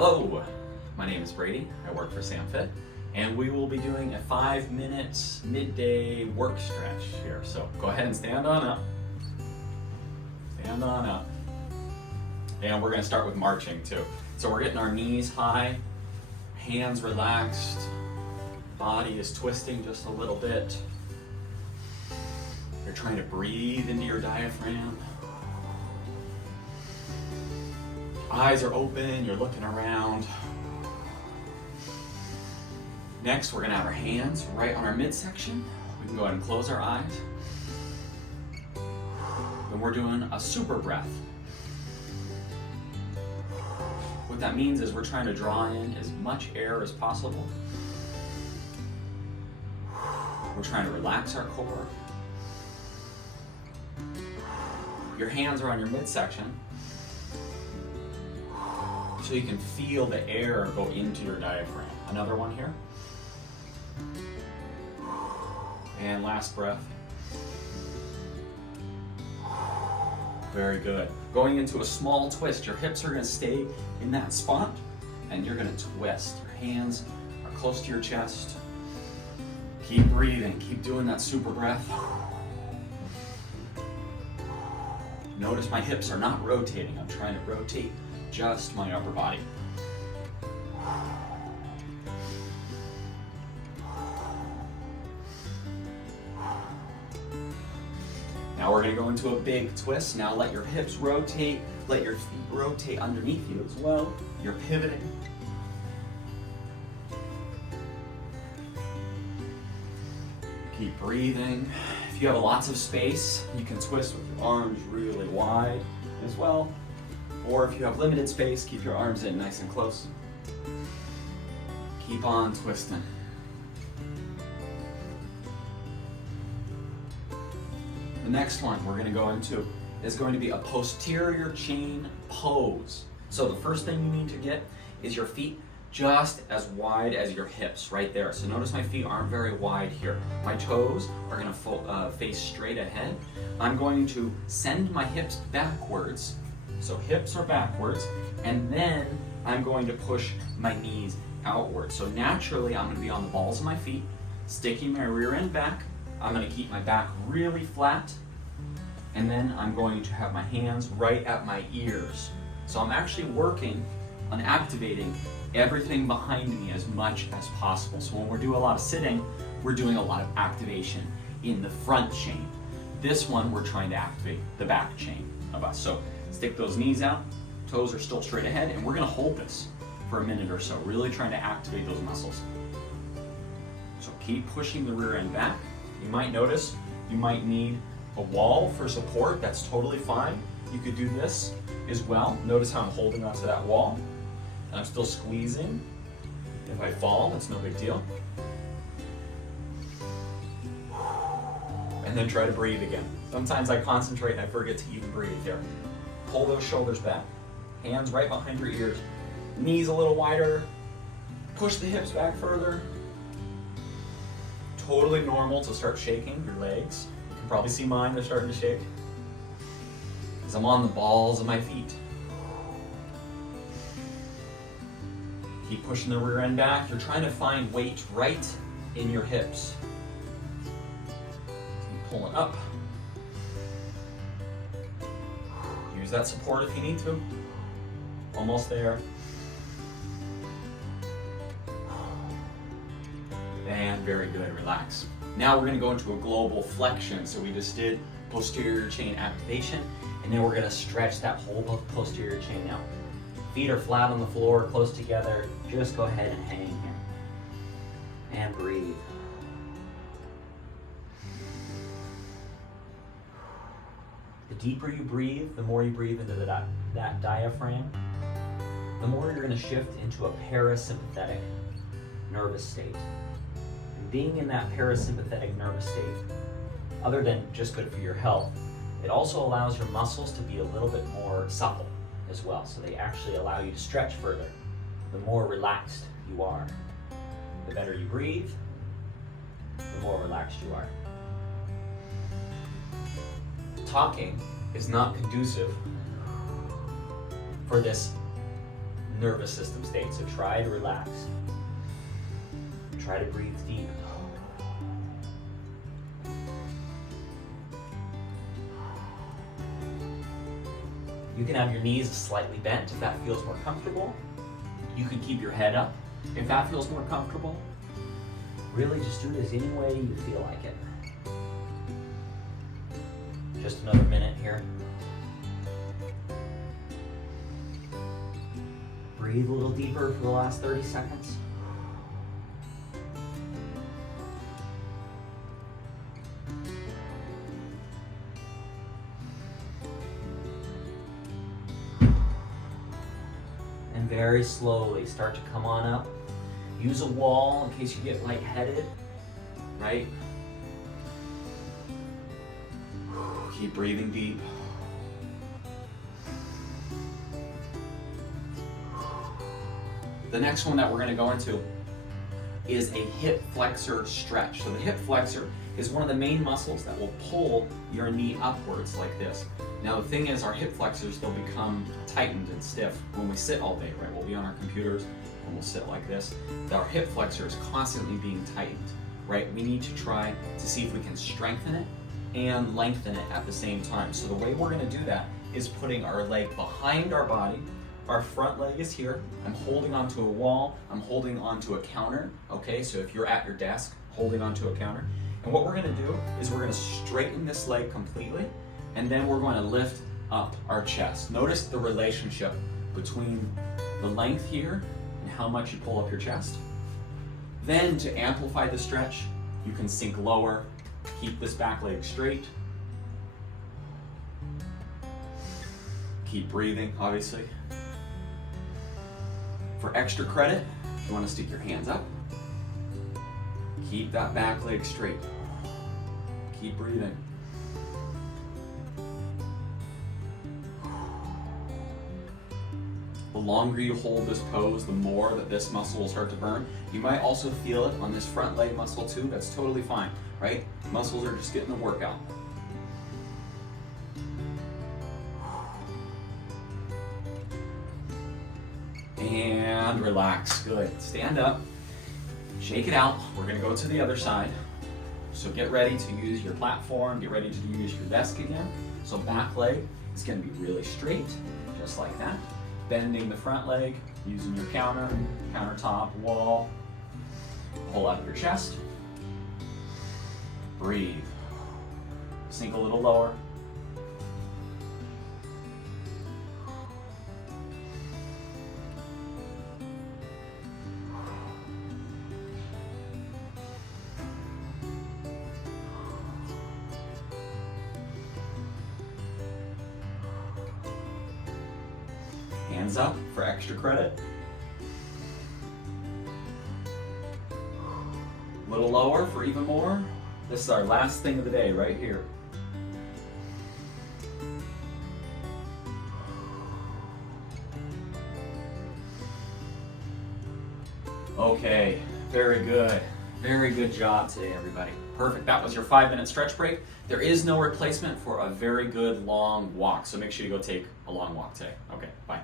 Hello, my name is Brady. I work for SamFit, and we will be doing a 5-minute midday work stretch here. So go ahead and stand on up. Stand on up. And we're going to start with marching too. So we're getting our knees high, hands relaxed, body is twisting just a little bit. You're trying to breathe into your diaphragm. Eyes are open, you're looking around. Next, we're gonna have our hands right on our midsection. We can go ahead and close our eyes. And we're doing a super breath. What that means is we're trying to draw in as much air as possible. We're trying to relax our core. Your hands are on your midsection, so you can feel the air go into your diaphragm. Another one here. And last breath. Very good. Going into a small twist. Your hips are going to stay in that spot, and you're going to twist. Your hands are close to your chest. Keep breathing. Keep doing that super breath. Notice my hips are not rotating. I'm trying to rotate just my upper body. Now we're going to go into a big twist. Now let your hips rotate. Let your feet rotate underneath you as well. You're pivoting. Keep breathing. If you have lots of space, you can twist with your arms really wide as well. Or if you have limited space, keep your arms in nice and close. Keep on twisting. The next one we're going to go into is going to be a posterior chain pose. So the first thing you need to get is your feet just as wide as your hips right there. So notice my feet aren't very wide here. My toes are going to face straight ahead. I'm going to send my hips backwards. So hips are backwards, and then I'm going to push my knees outwards. So naturally, I'm going to be on the balls of my feet, sticking my rear end back. I'm going to keep my back really flat, and then I'm going to have my hands right at my ears. So I'm actually working on activating everything behind me as much as possible. So when we're doing a lot of sitting, we're doing a lot of activation in the front chain. This one, we're trying to activate the back chain of us. So stick those knees out, toes are still straight ahead, and we're gonna hold this for a minute or so, really trying to activate those muscles. So keep pushing the rear end back. You might notice you might need a wall for support. That's totally fine. You could do this as well. Notice how I'm holding onto that wall, and I'm still squeezing. If I fall, that's no big deal. And then try to breathe again. Sometimes I concentrate and I forget to even breathe here. Pull those shoulders back. Hands right behind your ears. Knees a little wider. Push the hips back further. Totally normal to start shaking your legs. You can probably see mine, they're starting to shake. Because I'm on the balls of my feet. Keep pushing the rear end back. You're trying to find weight right in your hips. Keep pulling up. Use that support if you need to. Almost there. And very good, relax. Now we're gonna go into a global flexion. So we just did posterior chain activation, and then we're gonna stretch that whole posterior chain out. Feet are flat on the floor, close together. Just go ahead and hang here. And breathe. The deeper you breathe, the more you breathe into that diaphragm, the more you're going to shift into a parasympathetic nervous state. And being in that parasympathetic nervous state, other than just good for your health, it also allows your muscles to be a little bit more supple as well. So they actually allow you to stretch further. The more relaxed you are, the better you breathe, the more relaxed you are. Talking is not conducive for this nervous system state. So try to relax. Try to breathe deep. You can have your knees slightly bent if that feels more comfortable. You can keep your head up if that feels more comfortable. Really just do this any way you feel like it. Just another minute here. Breathe a little deeper for the last 30 seconds. And very slowly start to come on up. Use a wall in case you get lightheaded, right? Keep breathing deep. The next one that we're going to go into is a hip flexor stretch. So the hip flexor is one of the main muscles that will pull your knee upwards like this. Now the thing is, our hip flexors, they'll become tightened and stiff when we sit all day, right? We'll be on our computers and we'll sit like this. Our hip flexor is constantly being tightened, right? We need to try to see if we can strengthen it and lengthen it at the same time. So the way we're going to do that is putting our leg behind our body. Our front leg is here. I'm holding onto a wall. I'm holding onto a counter. Okay, so if you're at your desk, holding onto a counter. And what we're going to do is we're going to straighten this leg completely, and then we're going to lift up our chest. Notice the relationship between the length here and how much you pull up your chest. Then to amplify the stretch, you can sink lower. Keep this back leg straight. Keep breathing, obviously. For extra credit, you want to stick your hands up. Keep that back leg straight. Keep breathing. The longer you hold this pose, the more that this muscle will start to burn. You might also feel it on this front leg muscle too. That's totally fine, right? Muscles are just getting a workout. And relax. Good. Stand up. Shake it out. We're going to go to the other side. So get ready to use your platform. Get ready to use your desk again. So back leg is going to be really straight, just like that. Bending the front leg, using your counter, countertop, wall. Pull out your chest. Breathe. Sink a little lower. Hands up for extra credit. A little lower for even more. This is our last thing of the day right here. Okay, very good. Very good job today, everybody. Perfect. That was your 5-minute stretch break. There is no replacement for a very good long walk, so make sure you go take a long walk today. Okay, bye.